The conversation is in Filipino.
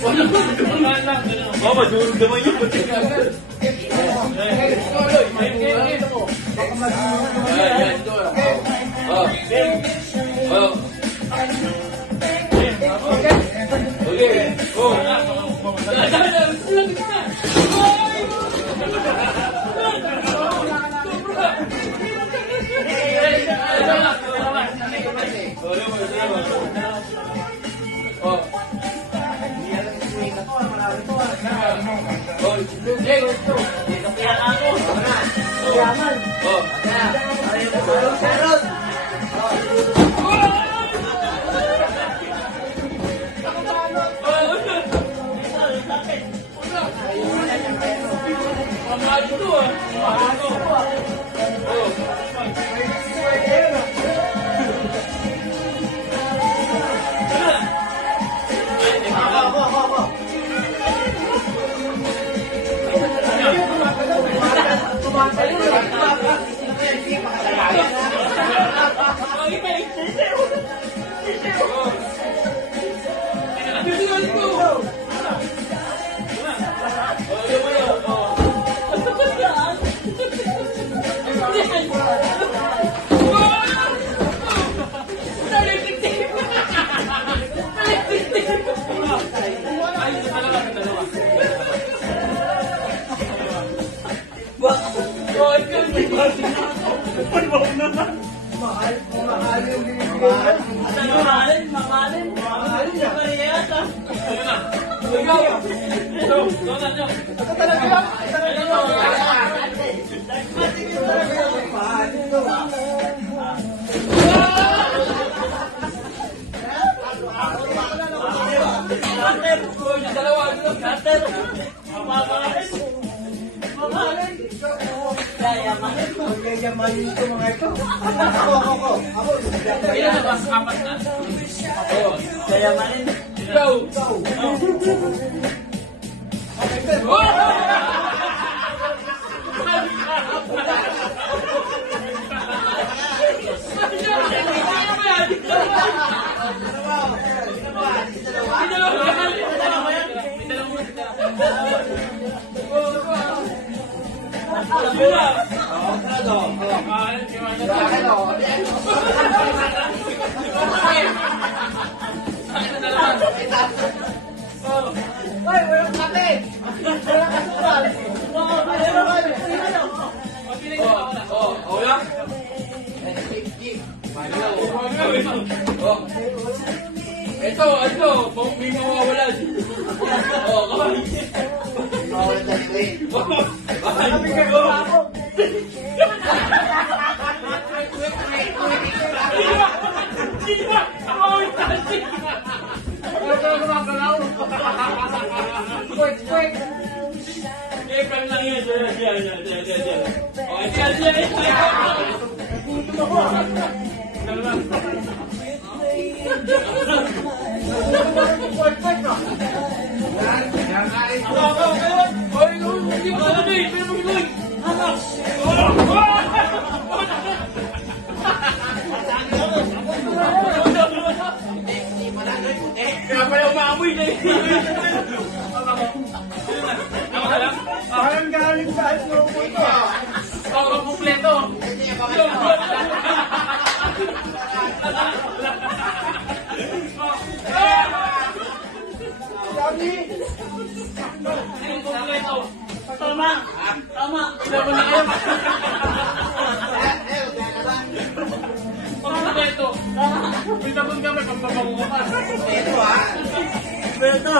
Mama, durog naman yun. Yayamanin ito mga ito. Ako. Ilan na ba? Apat na? Oo. Yayamanin. Go! Walang kape! Walang kasukal! Ito, may mawawalan. Kami. Mawalan na nila eh. Kami gagawa ako. Quick! Prime lang yun. Diyan. Kaya pala umaamoy na Parang galing sa ano po ito. Oo, kumpleto. Sabi! Kumpleto. Tama! Laban na kayo. Kumpleto. May tapon kami, pampabango ka pa. Ito ha! Kumpleto,